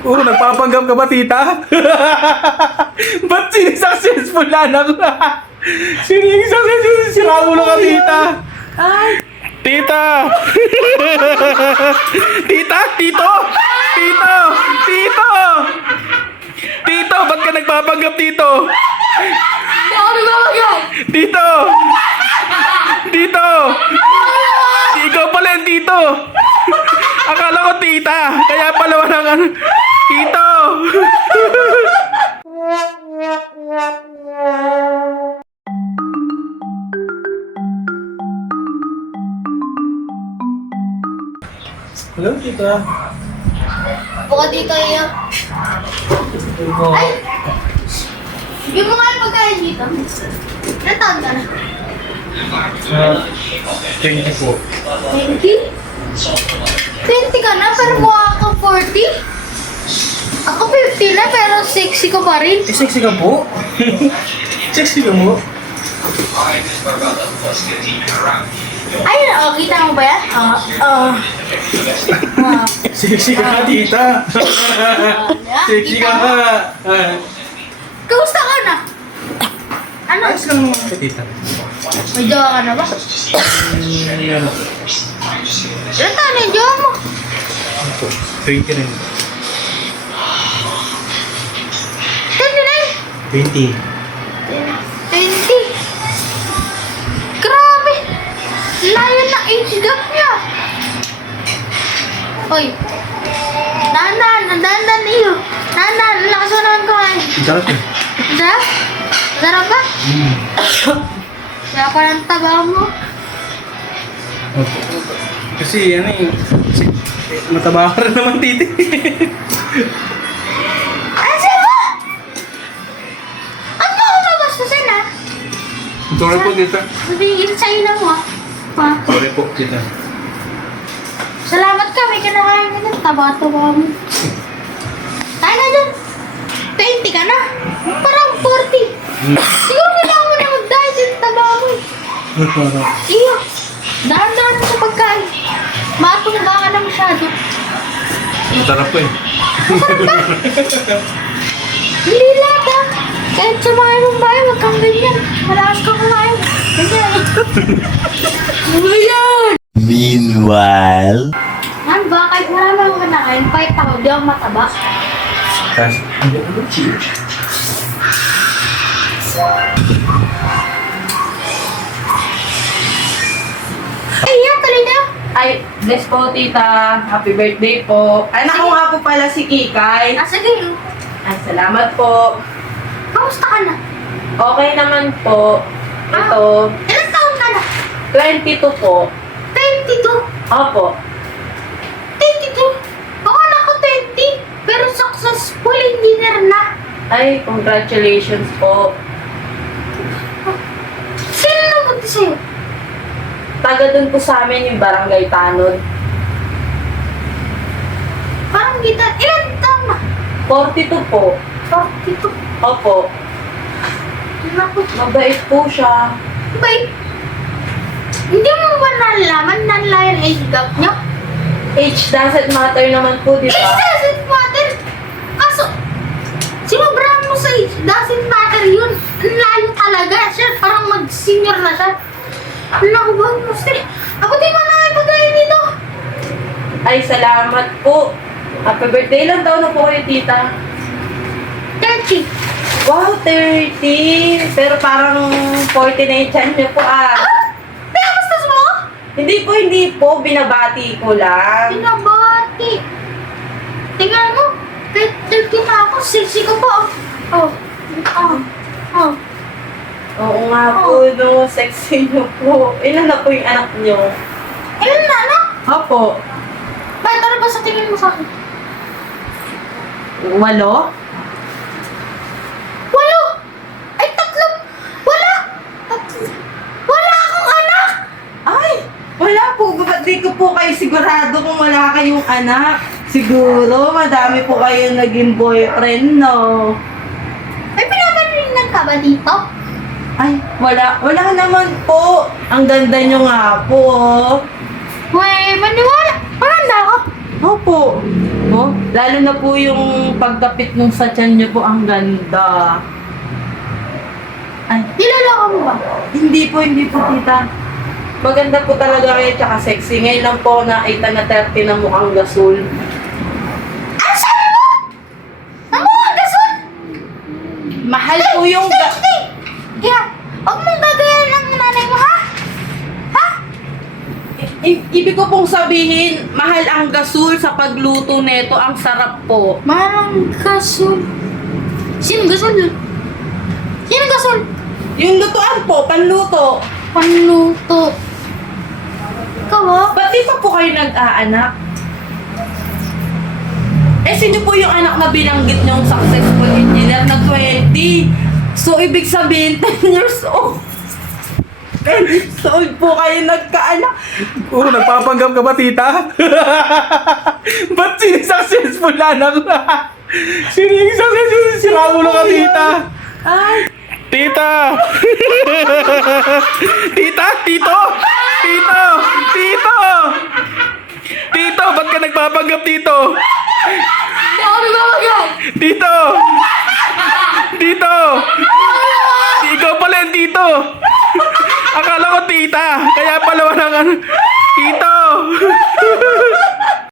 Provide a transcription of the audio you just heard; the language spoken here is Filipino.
Oo, nagpapanggap ka ba, tita? Ba't successful na anak ko? Successful, sira mo na ka, tita. Ay! Tita! Tita! Tito! Tito! Tito! Tito! Ba't ka nagpapanggap, tito? Hindi ako nagmamagay! Tito! Tito! Ikaw pala yung tito! Akala ko tita! Kaya pala walang ano. Tito! Hello, tita. Buka dito iyo. Ay! Sige mo nga yung pagkain dito. Ilan taon ka na? 20 po. 20? 20 ka na pero mukha kang 40? Ako 50 na pero sexy ko pa rin. Eh, sexy ka po? Sexy ka mo? Ay, oh, kita mo ba yan? Sexy ka nga, tita. Sexy ka nga. Kamusta ka na? Ano? Ayos lang naman ka, tita. May jowa ka na ba? Ilan taon na yung jowa mo? 20 rin. 29? 20. 20? Grabe! Layo ng age gap niya! Hoy! Dahan-dahan! Ang dahan-dahan iyo! Dahan-dahan! Ang lakas mo naman kumain! Sarap eh. Sarap? Sarap ba? Kaya pa ng taba mo. Opo. Kasi ano eh, mataba ka rin naman, titi. Ay, siya! Ang mo mabastusin ah! Sorry po, tita. Sabihin sa'yo na mo ah. Pa. Sorry po, tita. Salamat ka, may kinakain ka ng taba-taba mo. Kaya na dyan. 20 ka na. Parang 40. Siguro kailangan mo na mag-diet yung taba mo. Iyo. Dahan-dahan sa pagkain. Matungga ka na masyado. Masarap po eh. Hindi lahat ah. Kahit sa mga ibang bahay, wag kang ganyan. Malakas ka kumain. Ganyan. Ano yan? Meanwhile, Han, ba? Kahit marami akong kinakain, fight ako. Di ako mataba. Kasi, hindi ako cheers. Ay, yan kanina. Ay, bless po, tita. Happy birthday po. Anak ko nga po pala si Kikay. Ah, sige. Ay, salamat po. Kamusta ka na? Okay naman po. Ito, Ilang taon ka na? 22 po. 22. Opo. 22. Akala ko 20. Pero successful engineer na. Ay, congratulations po. Sino namunti sa'yo? Taga dun po sa amin yung Barangay Tanod. Parang kita. Ilan taon na? 42 po. 42. Opo. Naku. Mabait po siya. Wait. Hindi mo ba nalaman na layan age gap niya? Age doesn't matter naman po, di Age ba? doesn't matter. Kaso, sinobrahan mo sa age doesn't matter yun. Ang layo talaga. Siya parang mag-senior na siya. Naku ba? Gusto niya. Ako di mo na ipagayin dito. Ay, salamat po. Happy birthday lang daw na po kayo, tita. 30. Wow, 30! Pero parang 49 chan niyo po ah. Kaya bastos mo? Hindi po. Binabati ko lang. Pinabati. Tingnan mo. Kahit 30 na ako, sexy ko pa. Oh. Oh. Oh. Oo nga po, no. Sexy niyo po. Ilan na po yung anak niyo? Ilan na, ano? Opo. Bakit ano ba sa tingin mo sa akin? 8? Walo! Ay, tatlo! Wala! Tatlo. Wala akong anak! Ay! Wala po. Ba't di ko po kayo sigurado kung wala kayong anak? Siguro, madami po kayong naging boyfriend, no? May pinapaniringan ka ba dito? Ay, wala. Wala naman po. Ang ganda nyo nga po. Uy, maniwala. Maganda ako. Opo. mo. Lalo na po yung pagkapit nung sa tiyan niyo po, ang ganda. Ay, Niloloko mo ba? hindi po, tita. Maganda po talaga kayo, tsaka sexy. Ngayon lang po nakita na 30 na mukhang gasol. Ano sabi mo? Ang mga gasol? Mahal po yung Kaya, huwag mong gagayan ng nanay mo, ha? Ha? Ibig ko pong sabihin, mahal ang gasol sa pagluto neto. Ang sarap po. Manang gasol. Sino gasol? Sino gasol? Yung lutuan po, panluto. Panluto. Ikaw, ha? Ba't di pa po kayo nag-aanak? Eh, sino po yung anak na binanggit niyong successful engineer na 20? So, ibig sabihin, 10 years old. 10 years old po kayo nagkaanak. Nagpapanggap ka ba, tita? Ba't successful na anak ko? Sino yung successful? Sira mo ka, tita. Ay, Tita! Tita! Tito! Tito! Tito! Tito! Ba't ka nagpapanggap, Tito? Hindi ako nagmamagay! Tito! Tito! Ikaw pala yung Tito! Akala ko tita! Kaya pala walang ano. Tito!